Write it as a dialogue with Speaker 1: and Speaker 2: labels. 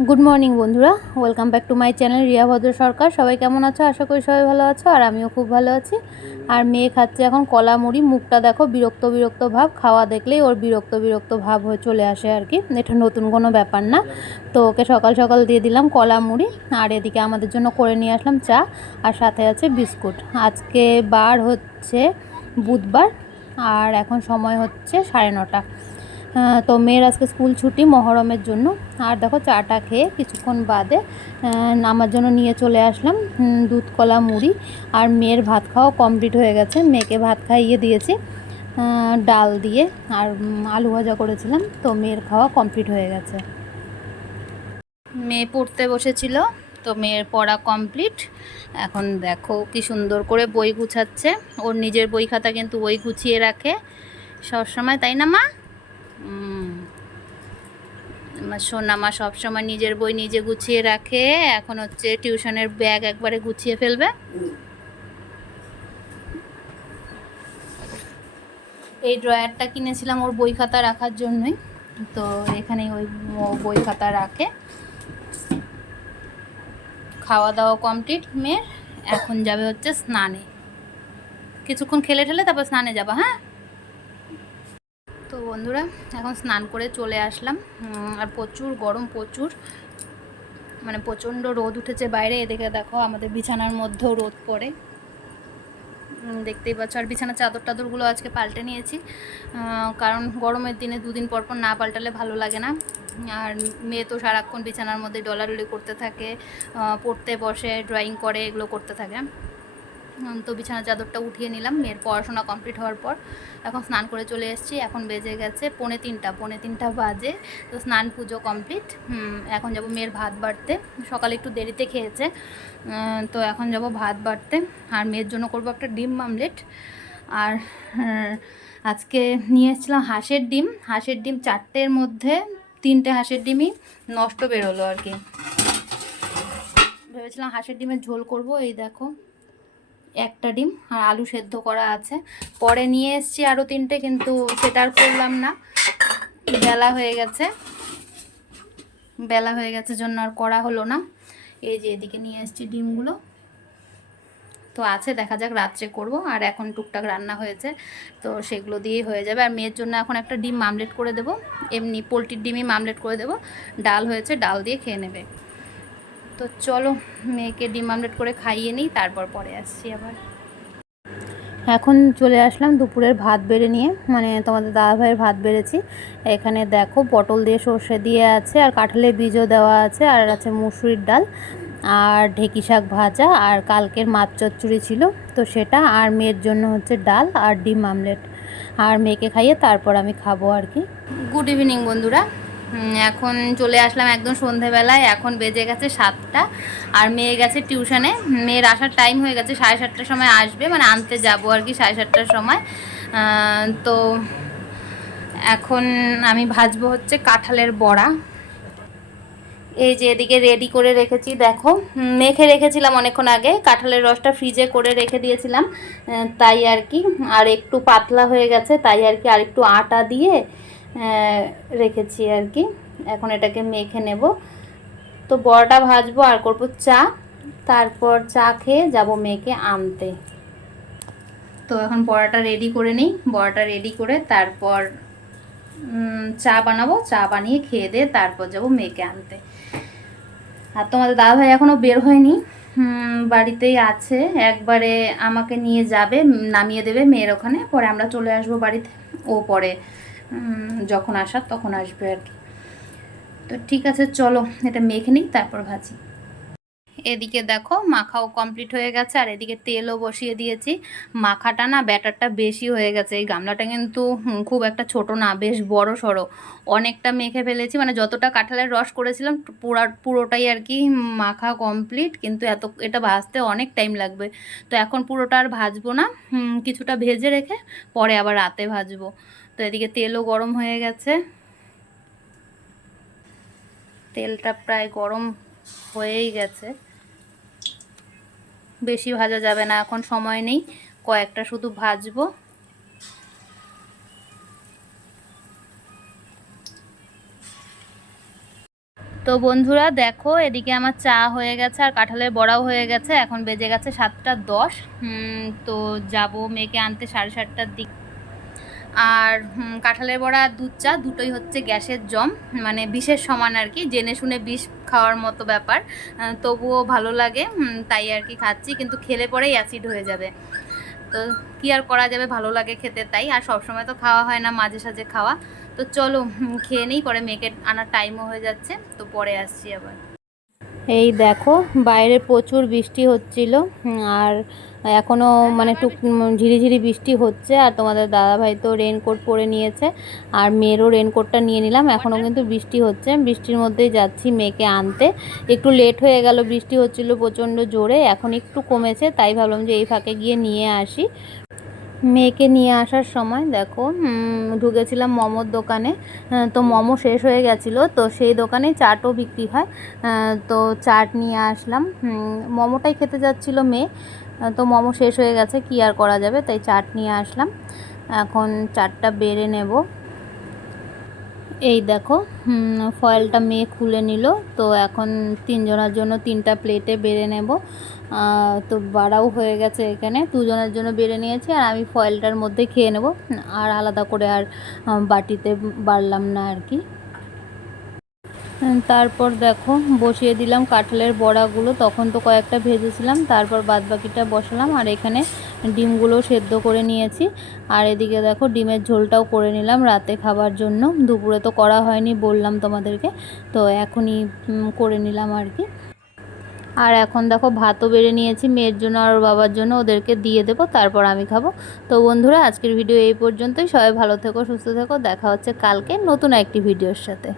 Speaker 1: Good morning বন্ধুরা। Welcome back to my channel Riya Bhadra Sarkar সবাই কেমন আছো? আশা করি সবাই ভালো আছো, আর আমিও খুব ভালো আছি। আর মেয়ে খাচ্ছে এখন কলা মুড়ি। মুখটা দেখো, বিরক্ত বিরক্ত ভাব। খাওয়া দেখলেই ওর বিরক্ত বিরক্ত ভাব হয়ে চলে আসে আর কি। এটা নতুন কোনো ব্যাপার না। তো ওকে সকাল সকাল দিয়ে দিলাম কলা মুড়ি। আর এদিকে আমাদের জন্য করে নিয়ে আসলাম চা। আর সাথে আছে বিস্কুট। আজকে বার হচ্ছে বুধবার। আর এখন সময় হচ্ছে সাড়ে নটা। তো মেয়ের আজকে স্কুল ছুটি মহরমের জন্য। আর দেখো চাটা খেয়ে কিছুক্ষণ বাদে আমার জন্য নিয়ে চলে আসলাম দুধ, কলা, মুড়ি। আর মেয়ের ভাত খাওয়া কমপ্লিট হয়ে গেছে। মেয়েকে ভাত খাইয়ে দিয়েছি ডাল দিয়ে। আর আলু ভাজা করেছিলাম, তো মেয়ের খাওয়া কমপ্লিট হয়ে গেছে। মেয়ে পড়তে বসেছিল, তো মেয়ের পড়া কমপ্লিট। এখন দেখো কি সুন্দর করে বই গুছাচ্ছে। ওর নিজের বই খাতা কিন্তু বই গুছিয়ে রাখে। সবসময়, তাই না মা? হুম। আমার সোনা মা সবসময় নিজের বই নিজে গুছিয়ে রাখে। এখন হচ্ছে টিউশনের ব্যাগ একবারে গুছিয়ে ফেলবে। এই ড্রয়ারটা কিনেছিলাম ওর বই খাতা রাখার জন্যই। তো এখানেই ওই বই খাতা রাখে। খাওয়া দাওয়া কমপ্লিট, মেয়ের। এখন যাবে হচ্ছে স্নানে। কিছুক্ষণ খেলে ঠেলে তারপর স্নানে যাবা হ্যাঁ? বন্ধুরা, এখন স্নান করে চলে আসলাম। আর প্রচুর গরম, প্রচুর মানে প্রচণ্ড রোদ উঠেছে বাইরে। এদিকে দেখো আমাদের বিছানার মধ্যেও রোদ পড়ে। দেখতেই পাচ্ছ, আর বিছানার চাদর টাদরগুলো আজকে পাল্টে নিয়েছি। কারণ গরমের দিনে দুদিন পর পর না পাল্টালে ভালো লাগে না। আর মেয়ে তো সারাক্ষণ বিছানার মধ্যে ডলাডলি করতে থাকে পড়তে বসে ড্রয়িং করে, এগুলো করতে থাকে। তো বিছানার চাদরটা উঠিয়ে নিলাম, মেয়ের পড়াশোনা কমপ্লিট হওয়ার পর এখন স্নান করে চলে এসেছি, এখন বেজে গেছে পৌনে তিনটা পৌনে তিনটা বাজে, তো স্নান পুজো কমপ্লিট এখন যাব মেয়ের ভাত বাড়তে, সকালে একটু দেরিতে খেয়েছে তো এখন যাব ভাত বাড়তে, আর মেয়ের জন্য করব একটা ডিম আমলেট, আর আজকে নিয়ে এসেছিলাম হাঁসের ডিম হাঁসের ডিম চারটের মধ্যে, তিনটে হাঁসের ডিমই নষ্ট বেরোলো আর কি। ভেবেছিলাম হাঁসের ডিমের ঝোল করব, এই দেখো। একটা ডিম আর আলু সেদ্ধ করা আছে। পরে নিয়ে এসেছি আরও তিনটে, কিন্তু সেটা আর করলাম না। বেলা হয়ে গেছে। বেলা হয়ে গেছে, জন্য আর করা হলো না। এই যে এদিকে নিয়ে এসেছি ডিমগুলো। তো আছে, দেখা যাক রাত্রে করব। আর এখন টুকটাক রান্না হয়েছে, তো সেগুলো দিয়েই হয়ে যাবে। আর মেয়ের জন্য এখন একটা ডিম মামলেট করে দেবো। এমনি পোলট্রির ডিমই মামলেট করে দেবো। ডাল হয়েছে, ডাল দিয়ে খেয়ে নেবে। তো চলো মেয়েকে ডিম আমলেট করে খাইয়ে নিই, তারপর পরে আসছি আবার। এখন চলে আসলাম দুপুরের ভাত বেড়ে নিয়ে মানে তোমাদের দাদা ভাইয়ের ভাত বেড়েছি। এখানে দেখো পটল দিয়ে সর্ষে দিয়ে আছে, আর কাঁঠালের বীজও দেওয়া আছে, আর আছে মুসুরির ডাল, আর ঢেকি শাক ভাজা, আর কালকের মাছ চচ্চড়ি ছিল, তো সেটা, আর মেয়ের জন্য হচ্ছে ডাল আর ডিম আমলেট। আর মেয়েকে খাইয়ে তারপর আমি খাব আর কি। গুড ইভিনিং বন্ধুরা। এখন চলে আসলাম একদম সন্ধেবেলায়। এখন বেজে গেছে সাতটা আর মেয়ে গেছে টিউশনে। মেয়ের আসার টাইম হয়ে গেছে, সাড়ে সাতটার সময় আসবে মানে আনতে যাব আর কি সাড়ে সাতটার সময়। তো এখন আমি ভাজবো হচ্ছে কাঁঠালের বড়া। এই যে এদিকে রেডি করে রেখেছি, দেখো। মেখে রেখেছিলাম অনেকক্ষণ আগে, কাঁঠালের রসটা ফ্রিজে করে রেখে দিয়েছিলাম। তাই আর কি। আর একটু পাতলা হয়ে গেছে, তাই আর কি আর একটু আটা দিয়ে রেখেছি আর কি। এখন এটাকে মেখে নেব। তো বড়াটা ভাজবো আর করব চা। তারপর চা খেয়ে যাব মেয়েকে আনতে। তো এখন বড়াটা রেডি করে নিই। বড়াটা রেডি করে তারপর চা বানাবো। চা বানিয়ে খেয়ে দিয়ে তারপর যাব মেয়েকে আনতে। আর তোমাদের দাদা ভাই এখনও বের হয়নি। বাড়িতেই আছে। একবারে আমাকে নিয়ে যাবে, নামিয়ে দেবে মেয়ের ওখানে। পরে আমরা চলে আসব বাড়িতে। ও পরে যখন আসার তখন আসবে আর কি। তো ঠিক আছে, চলো, এটা মেখে নিই, তারপর ভাজি। এদিকে দেখো মাখাও কমপ্লিট হয়ে গেছে, আর এদিকে তেলও বসিয়ে দিয়েছি। মাখাটা না ব্যাটারটা বেশি হয়ে গেছে, এই গামলাটা কিন্তু খুব একটা ছোট না, বেশ বড় সড়ো। অনেকটা মেখে ফেলেছি মানে যতটা কাঁঠালের রস করেছিলাম, পুরা, পুরোটাই আর কি মাখা কমপ্লিট কিন্তু এত, এটা ভাজতে অনেক টাইম লাগবে। তো এখন পুরোটা আর ভাজবো না কিছুটা ভেজে রেখে পরে আবার রাতে ভাজবো। তো এদিকে তেলও গরম হয়ে গেছে। তেলটা প্রায় গরম হয়েই গেছে। বেশি ভাজা যাবে না, এখন সময় নেই। কয়েকটা শুধু ভাজবো। তো বন্ধুরা, দেখো, এদিকে আমার চা হয়ে গেছে আর কাঁঠালের বড়াও হয়ে গেছে। এখন বেজে গেছে সাতটা দশ। তো যাব মেয়েকে আনতে সাড়ে সাতটার দিক। আর কাঁঠালের বড়া দুধ চা দুটোই হচ্ছে গ্যাসের জম মানে বিষের সমান আর কি, জেনে শুনে বিষ খাওয়ার মতো ব্যাপার তবুও ভালো লাগে তাই আর কি খাচ্ছি, কিন্তু খেলে পরেই অ্যাসিড হয়ে যাবে। তো কি আর করা যাবে, ভালো লাগে খেতে তাই, আর সবসময় তো খাওয়া হয় না, মাঝে সাঝে খাওয়া। তো চলো খেয়ে নিই, পরে মেয়েকে আনার টাইমও হয়ে যাচ্ছে, তো পরে আসছি আবার। এই দেখো, বাইরে প্রচুর বৃষ্টি হচ্ছিল আর এখনও মানে টুক ঝিরিঝিরি বৃষ্টি হচ্ছে, আর তোমাদের দাদাভাই তো রেনকোট পরে নিয়েছে, আর মেয়েরও রেনকোটটা নিয়ে নিলাম এখনও কিন্তু বৃষ্টি হচ্ছে, বৃষ্টির মধ্যেই যাচ্ছি মেয়েকে আনতে, একটু লেট হয়ে গেল, বৃষ্টি হচ্ছিল প্রচণ্ড জোরে, এখন একটু কমেছে, তাই ভাবলাম যে এই ফাঁকে গিয়ে নিয়ে আসি মেয়েকে নিয়ে আসার সময় দেখো ঢুকেছিলাম মোমোর দোকানে তো মোমো শেষ হয়ে গেছিল, তো সেই দোকানে চাটও বিক্রি হয় তো চাট নিয়ে আসলাম মোমোটাই খেতে যাচ্ছিল মেয়ে তো মোমো শেষ হয়ে গেছে, কি আর করা যাবে, তাই চাট নিয়ে আসলাম, এখন চাটটা বেড়ে নেব। এই দেখো ফয়েলটা মেয়ে খুলে নিল। তো এখন তিনজনের জন্য তিনটা প্লেটে বেড়ে নেব। তো বাড়াও হয়ে গেছে এখানে। দুজনের জন্য বেড়ে নিয়েছে আর আমি ফয়েলটার মধ্যে খেয়ে নেব। আর আলাদা করে আর বাটিতে বাড়লাম না আর কি। তারপর দেখো, বসিয়ে দিলাম কাঁঠালের বড়াগুলো। তখন তো কয়েকটা ভেজেছিলাম, তারপর বাদবাকিটা বসালাম, আর এখানে ডিমগুলো সেদ্ধ করে নিয়েছি। আর এদিকে দেখো, ডিমের ঝোলটাও করে নিলাম রাতে খাবার জন্য। দুপুরে তো করা হয়নি বললাম তোমাদেরকে, তো এখনই করে নিলাম আর কি। আর এখন দেখো, ভাতও বেড়ে নিয়েছি মেয়ের জন্য আর বাবার জন্য, ওদেরকে দিয়ে দেবো, তারপর আমি খাব। তো বন্ধুরা, আজকের ভিডিও এই পর্যন্তই। সবাই ভালো থেকো, সুস্থ থেকো, দেখা হচ্ছে কালকে নতুন একটি ভিডিওর সাথে।